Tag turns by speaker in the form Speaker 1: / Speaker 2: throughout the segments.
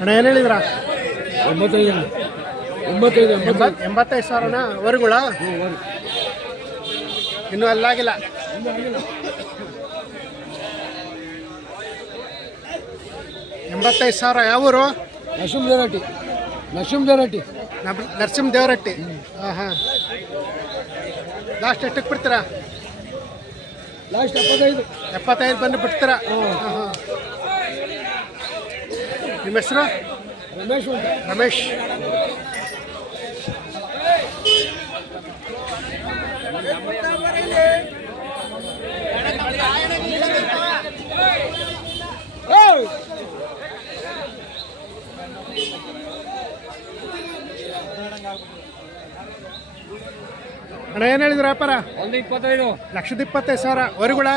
Speaker 1: ಅಣ್ಣ ಏನು ಹೇಳಿದ್ರ?
Speaker 2: ಒಂಬತ್ತೈದು ಒಂಬತ್ತೈದು
Speaker 1: ಎಂಬತ್ ಎಂಬತ್ತೈದು ಸಾವಿರನ? ವರುಗಳ? ಇನ್ನೂ ಅಲ್ಲಾಗಿಲ್ಲ ಎಂಬತ್ತೈದು ಸಾವಿರ ಯಾವ ಊರು
Speaker 2: ನಶುಮ್ ಜರಟಿ ನಶುಮ್
Speaker 1: ನಮ್ ನರಸಿಂಹ ದೇವರಟ್ಟಿ. ಹಾಂ ಹಾಂ. ಲಾಸ್ಟ್ ಎಷ್ಟಕ್ಕೆ ಬಿಡ್ತೀರಾ?
Speaker 2: ಲಾಸ್ಟ್ ಎಪ್ಪತ್ತೈದು.
Speaker 1: ಎಪ್ಪತ್ತೈದು ಬಂದು ಬಿಡ್ತೀರಾ? ಹಾಂ. ಹಾಂ ನಿಮ್ಮ ಹೆಸರು?
Speaker 2: ರಮೇಶ್
Speaker 1: ರಮೇಶ್. ಹೇಳಿದ್ರು ವ್ಯಾಪಾರ?
Speaker 2: ಒಂದು ಇಪ್ಪತ್ತೈದು.
Speaker 1: ಲಕ್ಷದ ಇಪ್ಪತ್ತೈದು ಸಾವಿರ.
Speaker 2: ಹೊರಗುಳ?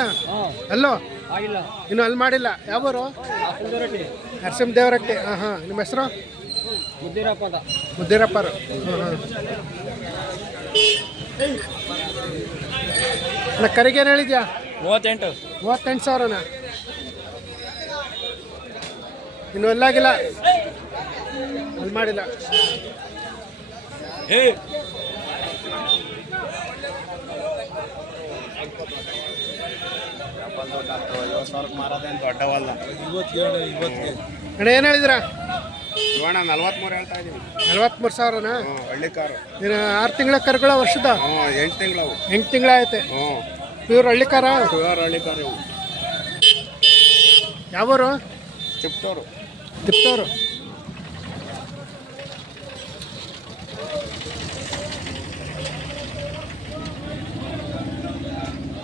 Speaker 1: ಅಲ್ಲೋ?
Speaker 2: ಆಗಿಲ್ಲ.
Speaker 1: ಇನ್ನು ಅಲ್ಲಿ ಮಾಡಿಲ್ಲ. ಯಾವೂರು? ನರಸಿಂಹ ದೇವರಟ್ಟಿ. ಹಾಂ ಹಾಂ. ನಿಮ್ಮ ಹೆಸರು?
Speaker 2: ಮುದ್ದಿರಪ್ಪ ಅಂತ.
Speaker 1: ಮುದ್ದಿರಪ್ಪರು ಹಾಂ ಹಾಂ. ಕರಿಗೆ ಏನು ಹೇಳಿದ್ಯಾ?
Speaker 2: ಮೂವತ್ತೆಂಟು.
Speaker 1: ಮೂವತ್ತೆಂಟು ಸಾವಿರನ? ಇನ್ನು ಎಲ್ಲಾಗಿಲ್ಲ ಅಲ್ಲಿ ಮಾಡಿಲ್ಲ. ಅಣ್ಣ ಏನು ಹೇಳಿದ್ರ?
Speaker 3: ಇವಣ್ಣ ನಲ್ವತ್ಮೂರು ಹೇಳ್ತಾ ಇದೀವಿ.
Speaker 1: ನಲ್ವತ್ಮೂರು ಸಾವಿರನಾ?
Speaker 3: ಹ್ಞೂ ಹಳ್ಳಿ ಕಾರು.
Speaker 1: ಆರು ತಿಂಗಳ ಕರ್ಗಳ ವರ್ಷದ?
Speaker 3: ಹ್ಞೂ ಎಂಟು ತಿಂಗಳವು.
Speaker 1: ಎಂಟು ತಿಂಗಳ ಐತೆ
Speaker 3: ಹ್ಞೂ.
Speaker 1: Pure Hallikar
Speaker 3: pure Hallikar ಇವು.
Speaker 1: ಯಾವೂರು?
Speaker 3: ಚಿಪ್ಟೂರು
Speaker 1: ತಿಪ್ಟೂರು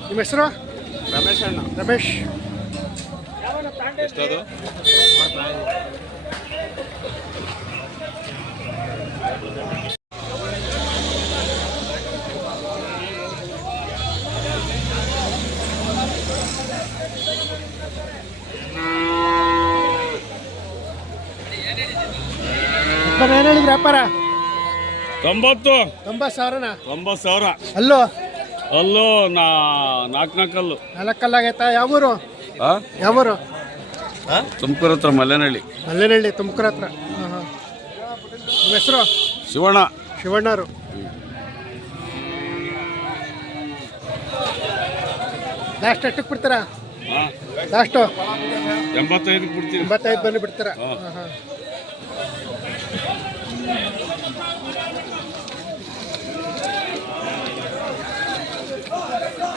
Speaker 1: ನಿಮ್ಮ ಹೆಸರು?
Speaker 3: ರಮೇಶ್ ಅಣ್ಣ.
Speaker 1: ರಮೇಶ್. ಏನ್ ಹೇಳಿದ್ರು ವ್ಯಾಪಾರ
Speaker 4: ತೊಂಬತ್ತು.
Speaker 1: ತೊಂಬತ್ತು ಸಾವಿರನ?
Speaker 4: ತೊಂಬತ್ತು ಸಾವಿರ.
Speaker 1: ಅಲ್ಲೋ
Speaker 4: ಅಲ್ಲೂ ನಾ ನಾಲ್ಕು ನಾಲ್ಕಲ್ಲು
Speaker 1: ನಾಲ್ಕಲ್ಲಾಗೈತಾ? ಯಾವೂರು?
Speaker 4: ಆ?
Speaker 1: ಯಾವೂರು?
Speaker 4: ತುಮಕೂರು ಹತ್ರ ಮಲ್ಲೇನಹಳ್ಳಿ.
Speaker 1: ಮಲ್ಲೇನಹಳ್ಳಿ ತುಮಕೂರು ಹತ್ರ. ಹಾಂ ಹಾಂ. ನಿಮ್ಮ ಹೆಸರು?
Speaker 4: ಶಿವಣ್ಣ.
Speaker 1: ಶಿವಣ್ಣರು. ಲಾಸ್ಟ್ ಎಷ್ಟಕ್ಕೆ ಬಿಡ್ತೀರಾ?
Speaker 4: ಹಾಂ
Speaker 1: ಲಾಸ್ಟು?
Speaker 4: ಎಂಬತ್ತೈದು ಬಿಡ್ತೀವಿ
Speaker 1: ಎಂಬತ್ತೈದು ಬಂದು ಬಿಡ್ತೀರಾ?
Speaker 4: ಹಾಂ.
Speaker 1: ಹಾಂ.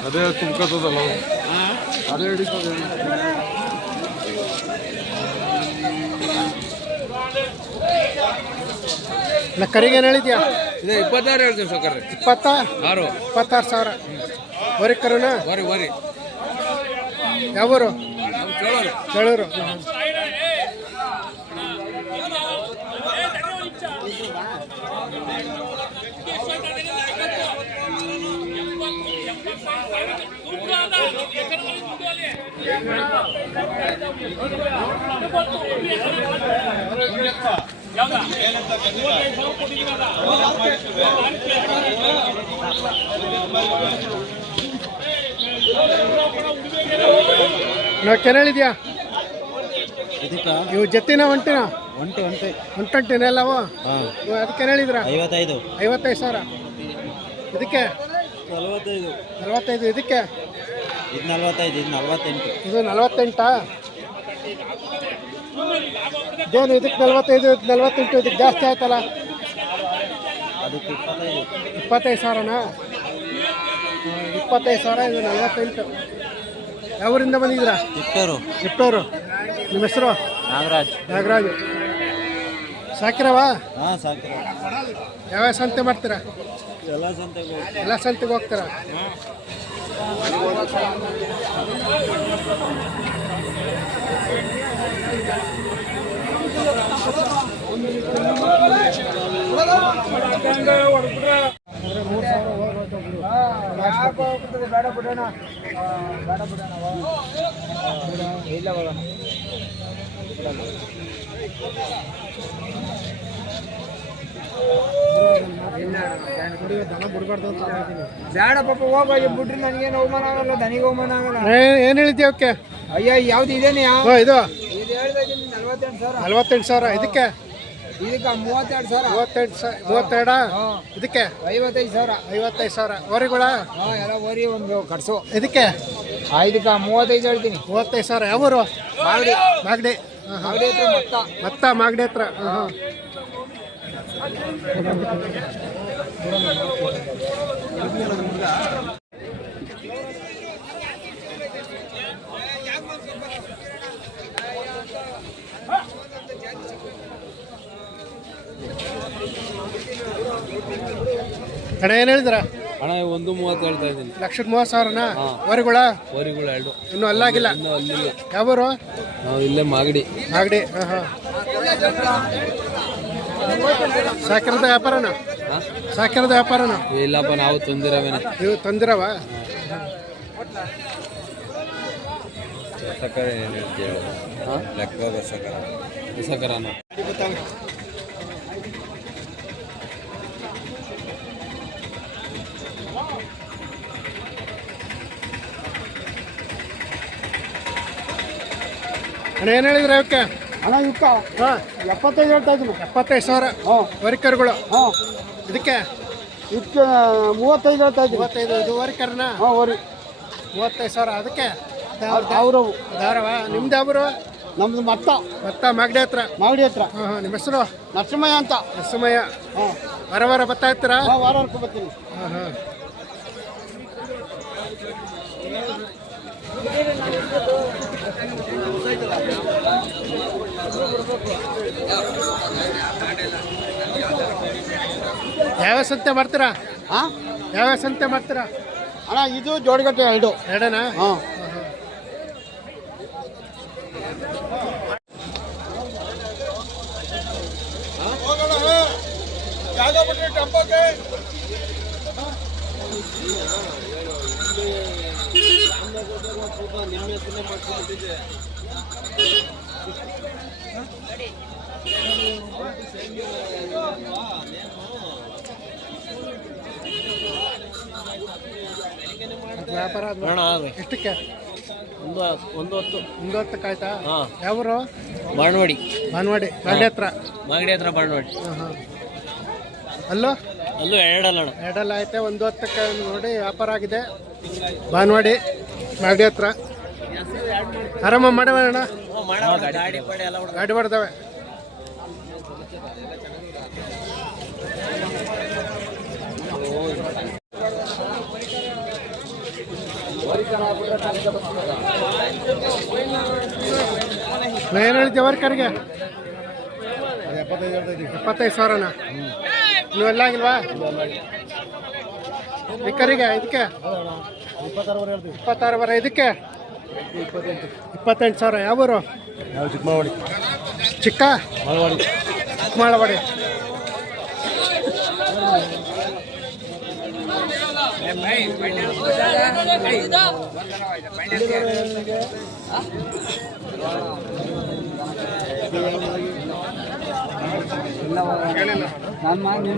Speaker 4: ಅದೇ ತುಮಕದಲ್ಲ ಅದೇ ಹಿಡಿತದೆ.
Speaker 1: ನಾ ಕರಿಗೆ ಏನು ಹೇಳಿದ್ಯಾ?
Speaker 2: ಇದು ಇಪ್ಪತ್ತಾರು ಹೇಳ್ತೀವಿ ಸೌಕರ್ಯ.
Speaker 1: ಇಪ್ಪತ್ತ?
Speaker 2: ಆರು.
Speaker 1: ಇಪ್ಪತ್ತಾರು ಸಾವಿರ. ವರಿ ಕರುನ?
Speaker 2: ವರಿ ವರಿ
Speaker 1: ಯಾವೂರು?
Speaker 2: ಚಳೂರು
Speaker 1: ಚೋಳರು ಕೆನ ಹೇಳಿದ್ಯಾ ಇವು ಜತ್ತಿನ ಒಂಟಿನ?
Speaker 5: ಒಂಟಿ ಒಂಟಿ.
Speaker 1: ಒಂಟಂಟಿನ ಎಲ್ಲವು? ಇವು ಅದಕ್ಕೆ ಹೇಳಿದ್ರ
Speaker 5: ಐವತ್ತೈದು.
Speaker 1: ಐವತ್ತೈದು ಸಾವಿರ? ಇದಕ್ಕೆ?
Speaker 5: ನಲವತ್ತೈದು.
Speaker 1: ನಲವತ್ತೈದು ಇದಕ್ಕೆ?
Speaker 5: ಇದು ನಲ್ವತ್ತೈದು ಇದು ನಲ್ವತ್ತೆಂಟು.
Speaker 1: ಇದು ನಲವತ್ತೆಂಟಾ? ಇದೇನು ಇದಕ್ಕೆ ನಲವತ್ತೈದು ಇದು ನಲವತ್ತೆಂಟು ಇದಕ್ಕೆ ಜಾಸ್ತಿ ಆಯ್ತಲ್ಲ?
Speaker 5: ಅದಕ್ಕೆ ಇಪ್ಪತ್ತೈದು.
Speaker 1: ಇಪ್ಪತ್ತೈದು ಸಾವಿರನಾ? ಇಪ್ಪತ್ತೈದು ಸಾವಿರ ಇದು ನಲವತ್ತೆಂಟು. ಯಾವೂರಿಂದ ಬಂದಿದ್ದೀರಾ?
Speaker 5: ತಿಪ್ಪೂರು
Speaker 1: ಚಿಟ್ಟೂರು ನಿಮ್ಮ ಹೆಸರು?
Speaker 5: ನಾಗರಾಜ್.
Speaker 1: ನಾಗರಾಜ್. ಸಾಕಿರವಾ?
Speaker 5: ಹಾಂ ಸಾಕಿರ.
Speaker 1: ಯಾವ ಸಂತೆ ಮಾಡ್ತೀರಾ?
Speaker 5: ಎಲ್ಲ ಸಂತೆಗೆ
Speaker 1: ಎಲ್ಲ ಸಂತೆಗೆ ಹೋಗ್ತೀರಾ? ಬೇಡ ಬಿಡೋಣ ಬೇಡ ಬಿಡೋಣ ಇಲ್ಲ
Speaker 2: ಬೇಡ ಪಾಪ ಹೋಗಿ ಬಿಟ್ರಿ ನನಗೇನು ಅವಮಾನ ಆಗಲ್ಲ ದನಿಗೆ ಅವಮಾನ ಆಗಲ್ಲ.
Speaker 1: ಏನ್ ಅವಕ್ಕೆ?
Speaker 2: ಅಯ್ಯ ಯಾವ್ದು ಇದೇನೆ?
Speaker 1: ಇದು?
Speaker 2: ನಲ್ವತ್ತೆಂಟು ಸಾವಿರ.
Speaker 1: ಇದಕ್ಕೆ?
Speaker 2: ಇದಕ್ಕೆ ಮೂವತ್ತೆರಡು ಸಾವಿರ.
Speaker 1: ಮೂವತ್ತೆರಡ? ಇದಕ್ಕೆ?
Speaker 2: ಐವತ್ತೈದು ಸಾವಿರ.
Speaker 1: ಐವತ್ತೈದು ಸಾವಿರ. ಓರಿಗಳ
Speaker 2: ಹಾ ಎಲ್ಲ ಓರಿ ಒಂದು ಕಟ್ಸು.
Speaker 1: ಇದಕ್ಕೆ?
Speaker 2: ಮೂವತ್ತೈದು ಹೇಳ್ತೀನಿ.
Speaker 1: ಮೂವತ್ತೈದು ಸಾವಿರ. ಯಾವೂರು?
Speaker 2: ಮಾಗಡಿ.
Speaker 1: ಮಾಗಡಿ.
Speaker 2: ಮಾಗಡಿ ಮತ್ತ
Speaker 1: ಮಾಗಡಿ ಹತ್ರ. ಹಾಂ ಹಾಂ. ಅಣ್ಣ ಏನು ಹೇಳಿದ್ರ?
Speaker 2: ಅಣ್ಣ ಒಂದು ಮೂವತ್ತು ಹೇಳ್ತಾ ಇದ್ದೀನಿ.
Speaker 1: ಲಕ್ಷದ ಮೂವತ್ತು ಸಾವಿರನಾ? ವರಿಗಳ?
Speaker 2: ಎರಡು.
Speaker 1: ಇನ್ನೂ ಅಲ್ಲಾಗಿಲ್ಲ?
Speaker 2: ಯಾವ ಅಲ್ಲಿಲ್ಲ.
Speaker 1: ಯಾವೂರು?
Speaker 2: ನಾವು ಇಲ್ಲೇ ಮಾಗಡಿ.
Speaker 1: ಮಾಗಡಿ ಹಾಂ ಹಾಂ. ಸಾಕಿರದ ವ್ಯಾಪಾರನ? ಸಾಕಿರದ ವ್ಯಾಪಾರನ?
Speaker 2: ಇಲ್ಲಪ್ಪ ನಾವು ತಂದಿರವೇನ.
Speaker 1: ನೀವು ತಂದಿರವ?
Speaker 2: ಸಕ್ಕರೆ ಸಕ್ಕರೆ ಸಕ್ಕರನ
Speaker 1: ಅಣ್ಣ ಏನು ಹೇಳಿದ್ರೆ ಅವಕ್ಕೆ
Speaker 5: ಅಣ್ಣ ಇವಕ್ಕ ಎಪ್ಪತ್ತೈದು ಹೇಳ್ತಾ ಇದ್ದೀನಿ
Speaker 1: ಎಪ್ಪತ್ತೈದು ಸಾವಿರ
Speaker 5: ಹಾಂ.
Speaker 1: ವರಿಕರುಗಳು.
Speaker 5: ಹಾಂ.
Speaker 1: ಇದಕ್ಕೆ?
Speaker 5: ಇದಕ್ಕೆ ಮೂವತ್ತೈದು ಹೇಳ್ತಾ ಇದ್ದೀನಿ
Speaker 1: ಮೂವತ್ತೈದು ಇದು ವರಿಕರ್ನ?
Speaker 5: ಹಾಂ ವರಿ.
Speaker 1: ಮೂವತ್ತೈದು ಸಾವಿರ ಅದಕ್ಕೆ?
Speaker 5: ಅವ್ರವು
Speaker 1: ದಾರವ ನಿಮ್ದು ಯಾವ್ರು?
Speaker 5: ನಮ್ದು ಮತ್ತ.
Speaker 1: ಮತ್ತ ಮಾಗಡಿ ಹತ್ರ?
Speaker 5: ಮಾಗಡಿ ಹತ್ರ.
Speaker 1: ಹಾಂ ಹಾಂ ನಿಮ್ಮ ಹೆಸರು?
Speaker 5: ನರಸಿಂಹಯ್ಯ ಅಂತ.
Speaker 1: ನರಸಿಂಹಯ್ಯ.
Speaker 5: ಹಾಂ.
Speaker 1: ವಾರ ವಾರ ಬರ್ತಾ ಇರ್ತೀರಾ?
Speaker 5: ಹಾಂ ವಾರ ಬರ್ತೀನಿ.
Speaker 1: ಹಾಂ ಹಾಂ. ಯಾವ ಸಂತೆ ಮಾಡ್ತೀರಾ?
Speaker 5: ಹಾಂ
Speaker 1: ಯಾವ ಸಂತೆ ಮಾಡ್ತೀರಾ?
Speaker 5: ಅಣ್ಣ ಇದು ಜೋಡಿಗಟ್ಟೆ ಎರಡು.
Speaker 1: ಎರಡನಾ?
Speaker 5: ಹಾಂ.
Speaker 1: ವ್ಯಾಪಾರ ಎಷ್ಟಕ್ಕೆ?
Speaker 5: ಒಂದು ಒಂದು ಹೊತ್ತು.
Speaker 1: ಒಂದು ಹೊತ್ತಕ್ಕೆ ಆಯ್ತಾ?
Speaker 5: ಹಾಂ.
Speaker 1: ಯಾವರು?
Speaker 5: ಬಾಣವಾಡಿ.
Speaker 1: ಭಾನ್ವಾಡಿ ಮಾಗಡಿ ಹತ್ರ.
Speaker 5: ಮಾಗಡಿ ಹತ್ರ ಬಾಣವಾಡಿ.
Speaker 1: ಅಲ್ಲೋ?
Speaker 5: ಅಲ್ಲೂ ಎರಡಲ್ಲ ಅಣ್ಣ
Speaker 1: ಎರಡಲ್ಲ ಐತೆ ಒಂದು ಹೊತ್ತಕ್ಕೆ ನೋಡಿ ವ್ಯಾಪಾರ ಆಗಿದೆ. ಭಾನ್ವಾಡಿ ಮಾಗಡಿ ಹತ್ರ. ಆರಾಮ ಮಾಡಬೇಡ
Speaker 5: ಗಾಡಿ
Speaker 1: ಬರ್ತವೆ. ಏನು ಹೇಳಿದ್ದೆ ವರ್ಕರ್ಗೆ? ಎಪ್ಪತ್ತೈದು ಸಾವಿರನ? ನೀವು ಎಲ್ಲ ಆಗಿಲ್ವಾ? ವಿಕರಿಗೆ ಇದಕ್ಕೆ? ಇಪ್ಪತ್ತಾರು ಬರ ಇದಕ್ಕೆ? ಇಪ್ಪತ್ತೆಂಟು ಸಾವಿರ. ಯಾವೂರು?
Speaker 5: ನಾವು ಚಿಕ್ಕಮಗಳೂರು.
Speaker 1: ಚಿಕ್ಕ? ಮಾಳವಾಡಿ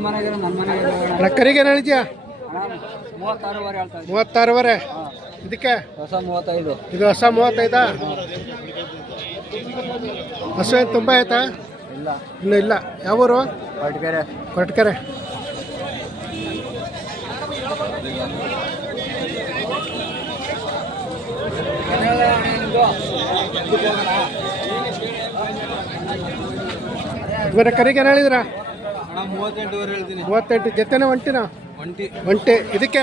Speaker 2: ಮನೆಗೆ ನನ್ನ ಮನೆಗೆ
Speaker 1: ಅಣ್ಣ ಕರಿಗೆ ಏನು ಹೇಳಿದ್ಯಾ
Speaker 2: ಇದ್ದೀನಿ
Speaker 1: ಮೂವತ್ತಾರುವರೆ. ಇದಕ್ಕೆ?
Speaker 2: ಹೊಸ ಮೂವತ್ತೈದು.
Speaker 1: ಇದು ಹೊಸ ಮೂವತ್ತೈದಾ? ಹಸು ಏನು ತುಂಬ ಆಯ್ತಾ?
Speaker 2: ಇಲ್ಲ.
Speaker 1: ಇನ್ನೂ ಇಲ್ಲ. ಯಾವೂರು?
Speaker 2: ಕೊರಟಕೆರೆ
Speaker 1: ಕೊಟ್ಕೆರೆ ಇವರ ಕರಿಗೆ ಏನು ಹೇಳಿದ್ರ? ಮೂವತ್ತೆಂಟು. ಜೊತೆನೇ ಒಂಟಿನ?
Speaker 2: ಒಂಟಿ.
Speaker 1: ಒಂಟಿ. ಇದಕ್ಕೆ?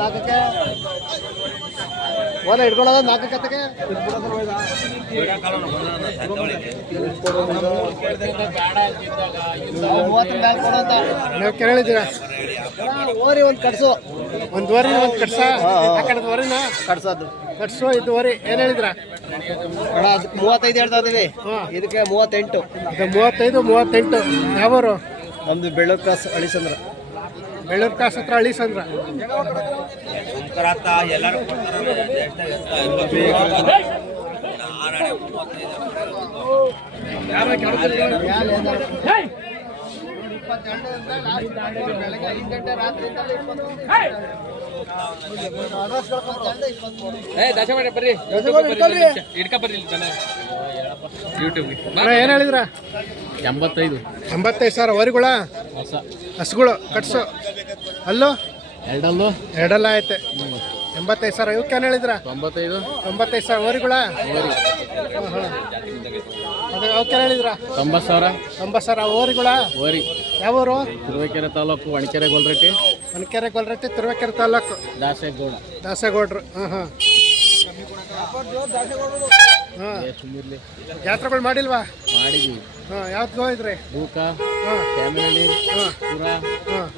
Speaker 5: ನಾಲ್ಕಕ್ಕೆ.
Speaker 1: ಓದ ಹಿಡ್ಕೊಳ್ಳೋದು ನಾಲ್ಕು ಕತೆಗೆ ನೀವು ಕೇಳಿದ್ದೀರಾ?
Speaker 5: ಓರಿ ಒಂದು ಕಟ್ಸು.
Speaker 1: ಒಂದು ವರಿ ಒಂದು ಕಟ್ಸ? ಆ ಕಡೆದ ವರಿನ?
Speaker 5: ಕಟ್ಸೋದು.
Speaker 1: ಕಟ್ಸು ಇದು ವರಿ. ಏನು ಹೇಳಿದ್ರ
Speaker 5: ಮೂವತ್ತೈದು ಹೇಳ್ತಾ ಇದೀವಿ. ಇದಕ್ಕೆ ಮೂವತ್ತೆಂಟು.
Speaker 1: ಮೂವತ್ತೈದು ಮೂವತ್ತೆಂಟು. ಯಾವರು?
Speaker 5: ನಮ್ದು ಬೆಳ್ಳೂರು ಕ್ರಾಸ್ ಅಳಿಸಂದ್ರ.
Speaker 1: ಬೆಳ್ಳೂರು ಕ್ರಾಸ್ ಹತ್ರ ಇಡ್ಕ ಸಂದ್ರ ಯೂಟ್ಯೂಬ್ ಏನು ಹೇಳಿದ್ರ?
Speaker 5: ಎಂಬತ್ತೈದು.
Speaker 1: ಎಂಬತ್ತೈದು ಸಾವಿರ ವರಿಗಳ?
Speaker 5: ಹೊಸ.
Speaker 1: ಹಸುಗಳು ಕಟ್ಸು. ಅಲ್ಲೋ?
Speaker 5: ಎರಡಲ್ಲೋ?
Speaker 1: ಎರಡಲ್ಲ ಐತೆ ಎಂಬತ್ತೈದು ಸಾವಿರ. ಇವಕ್ಕೆ ಏನು ಹೇಳಿದ್ರ?
Speaker 5: ತೊಂಬತ್ತೈದು.
Speaker 1: ತೊಂಬತ್ತೈದು ಸಾವಿರ ವರಿಗಳ? ಅದು ಅವಕ್ಕೆ ಹೇಳಿದ್ರ?
Speaker 5: ತೊಂಬತ್ತು ಸಾವಿರ.
Speaker 1: ತೊಂಬತ್ತು ಸಾವಿರ. ಓರಿಗಳ
Speaker 5: ಓರಿ
Speaker 1: ಯಾವೂರು
Speaker 5: ತುರುವೇಕೆರೆ ತಾಲೂಕು ಒಣಕೆರೆ ಗೋಲ್ರಟ್ಟಿ.
Speaker 1: ಒಣಕೆರೆ ಗೊಲ್ರಟ್ಟಿ ತಿರುವೇಕೆರೆ ತಾಲೂಕು.
Speaker 5: ದಾಸೇಗೌಡ.
Speaker 1: ದಾಸೇಗೌಡ್ರು. ಹಾಂ ಹಾಂ ಹಾಂ
Speaker 5: ಸುಮ್ಮಿರ್ಲಿ
Speaker 1: ಜಾತ್ರೆಗಳು ಮಾಡಿಲ್ವಾ?
Speaker 5: ಮಾಡಿದ್ವಿ.
Speaker 1: ಹಾಂ ಯಾವ್ದು ಹೋಗಿದ್ರಿ
Speaker 5: ಕ್ಯಾಮರಳ್ಳಿ
Speaker 1: ಹಾಂ.
Speaker 5: ಪುರ.
Speaker 1: ಹಾಂ.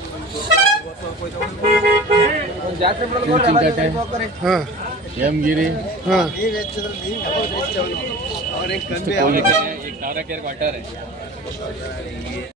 Speaker 5: ಚಿಂಚಕಟ್ಟೆ
Speaker 1: ಹಾಂ.
Speaker 5: ಹೊರಟಾರೆ